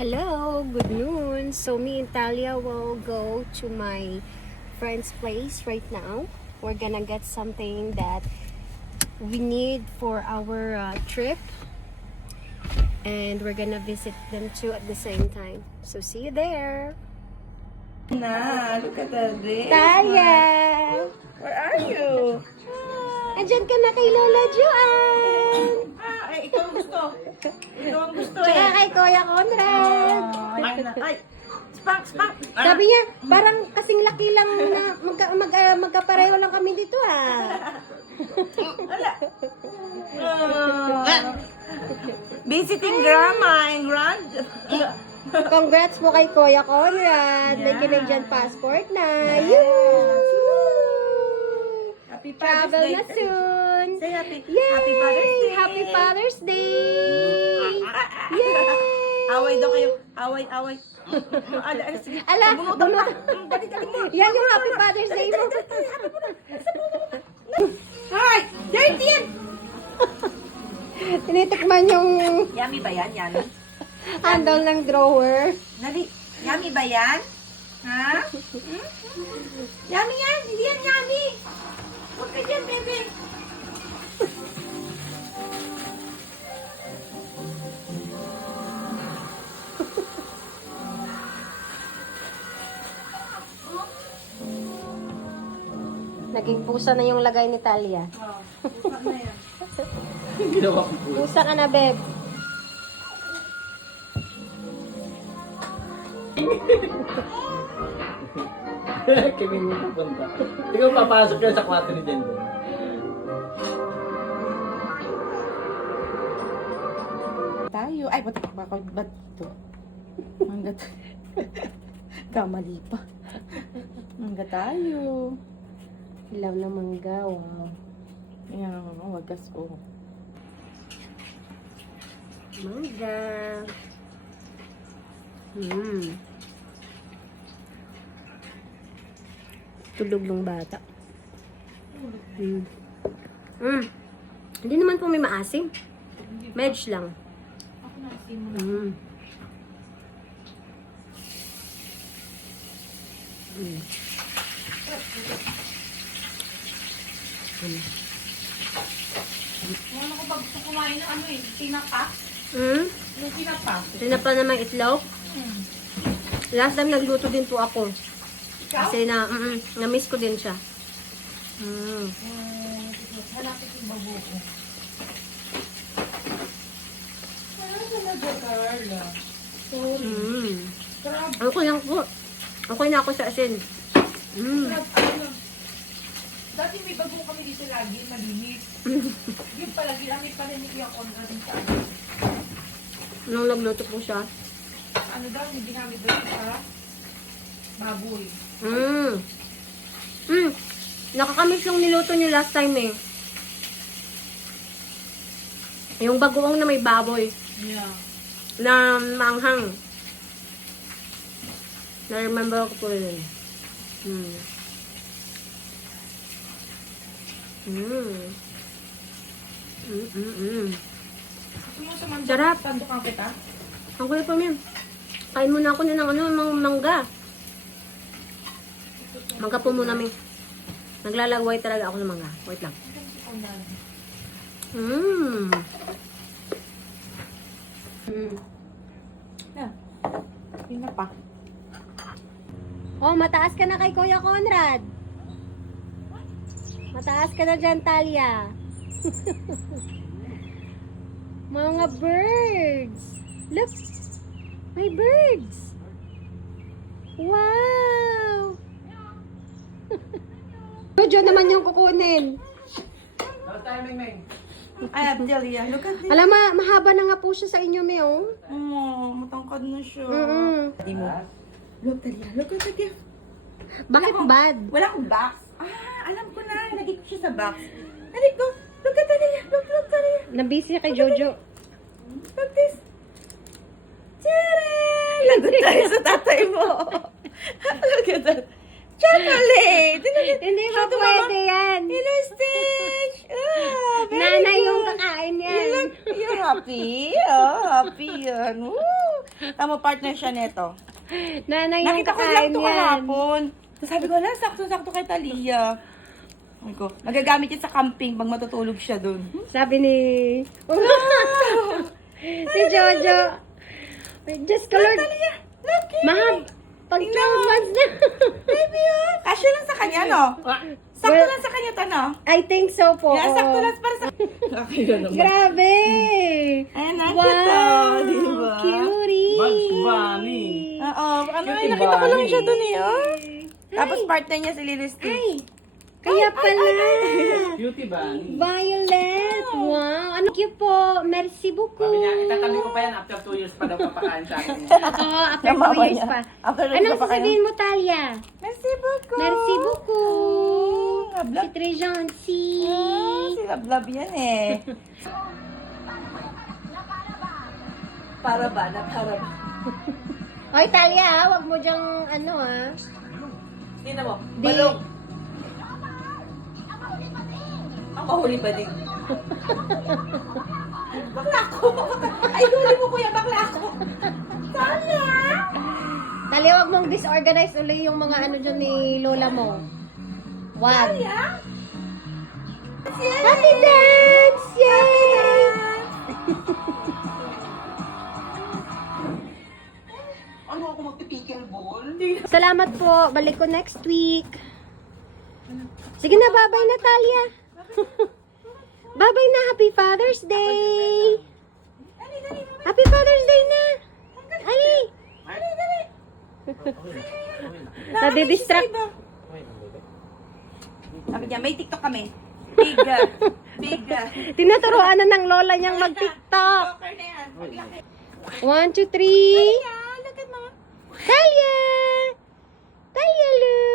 Hello, good noon. So me and Talia will go to my friend's place right now. We're gonna get something that we need for our trip, and we're gonna visit them too at the same time. So see you there. Look at this. Talia! Where are you? Andyan ka na kay Lola Joanne! Ikaw ang gusto. Ikaw ang gusto Tsaka kay Kuya Conrad! Ay, spank. Sabi niya, parang kasing laki lang na magkapareho lang kami dito Wala. Visiting grandma and grand. Congrats po kay Kuya Conrad. May Yeah. Canadian passport na. Yay! Happy Travel Father's na Day. soon. Say happy, Yay! happy Father's Day. Happy Father's Day! Yay! Away daw kayo. Away. Sige. Ala, Bunutan pa. Dali mo. Yan yung Happy Father's Day mo. Ay, dirty yan. Tinitikman yung Yummy ba yan? Yummy? handle ng drawer. Yummy ba yan? Ha? Yummy yan. Hindi yan yummy. Huwag ka dyan, bebe. Naging pusa na yung lagay ni Talia. Ano yan? Ginawa ko po. Pusa ka na, Beb. Kami mo pupunta. Ikaw papasok yan sa kwarto ni Jen. Tayo. Ay, bakit ba ito? Hanggat. Kamali pa. Hanggat tayo. Ilaw na mangga, wow. Ayan naman, wagas ko. Mangga. Tulog ng bata. Hindi naman po may maasim. Medj lang. Ako na, simo na. Wala ko ba gusto kumain ng ano eh, tinapa? Yung tinapa? Tinapa namang itlog. Last time nagluto din po ako. Ikaw? Kasi na-miss ko din siya. Hanapin yung babo ko. Wala talaga, Carla. Sorry. Crab. Okay lang po. Okay na ako sa asin. Crab, ano? Dati may bagong kami dito lagi, malinis. Yung pala, ginamit pa rin yung kontra din sa akin. Nung nagluto po siya. Ano daw, yung ginamit daw sa baboy. Nakakamiss yung niluto niyo last time eh. Yung bagoong na may baboy. Yeah. Na maanghang. Na-remember ko po yun. Gusto mo sa mangga? Sarap. Tandukan kita? Ang kuya pa yan. Kain muna ako ng mangga. Mangga po muna may. Naglalagway talaga ako ng mangga. Wait lang. Yeah. Yun na pa. Oh, mataas ka na kay Kuya Conrad. Mataas ka na dyan, Talia. Mga birds. Look. May birds. Wow. Jojo naman yung kukunin. Tapos tayo, Ming. Ay, Abdelia, look at this. Alam, mahaba na nga po siya sa inyo, Meong. Matangkad na siya. Di mo. Look, Talia, look at the gift. Bakit bad? Wala akong box. Alam ko na. Nagig ko siya sa box. Nagig ko. Look at Talia. Look, Talia. Nabisi kay Jojo. Look this. Tcharam! Lagot tayo sa tatay mo. Look at that. Chocolate! Hindi ba pwede yan? Hello, Stitch! Nanay yung kakain yan. You're happy? Oh, happy yan. Woo! Tama, partner siya neto. Nanay yung Nakita ko lang kakain ito yan. kahapon. Tapos sabi ko, ala, sakto-sakto kay Talia. Sabi ko, magagamit yan sa camping pag matutulog siya dun. Sabi ni... si Jojo. Just colored. Mahal. Pag 12 months na. Baby, oh. Kasya lang sa kanya, no? Sakto Well, lang sa kanya to, no? I think so po. Yeah, sakto lang para sa... Okay na naman. Grabe! Ayan, nakita Wow! to, di ba? Cutie! Bugs Bunny. Oo, ano, Cutie nakita ko lang bunny. siya dun eh, oh. Tapos partner niya si Lily Steve. Ay! Kaya pala! Cutie Bunny. Violet! Wow! Ano cute po? Merci beaucoup! Sabi niya, itatabi ko pa yan after 2 years pa daw papakain sa akin. Oo, after 2 Mama years niya. pa. After Anong pa kayo? sasabihin mo, Talia? Merci beaucoup. Merci beaucoup! Love, C'est très gentil! si Love yan eh. Para ba? Na para ba? Hoy, Talia, wag mo dyang ano ah. Tingnan mo. Di- Balong. Ang mahuli ba din? Bakla ko. Ay, huli mo kuya, bakla ko. Talia! Talia, wag mong disorganize uli yung mga ano dyan ni Lola mo. Wag. Talia? Happy dance! Yay! Ano ako magpipikil ball? Salamat po. Balik ko next week. Sige na, bye-bye na, Talia. Bye-bye na. Happy Father's Day. Happy Father's Day na. Ali. Nadidistract. Sabi niya, may TikTok kami. Biga. Biga. Tinuturuan na ng lola niyang mag-tiktok. Okay na yan. Paglaki. 1, 2, 3.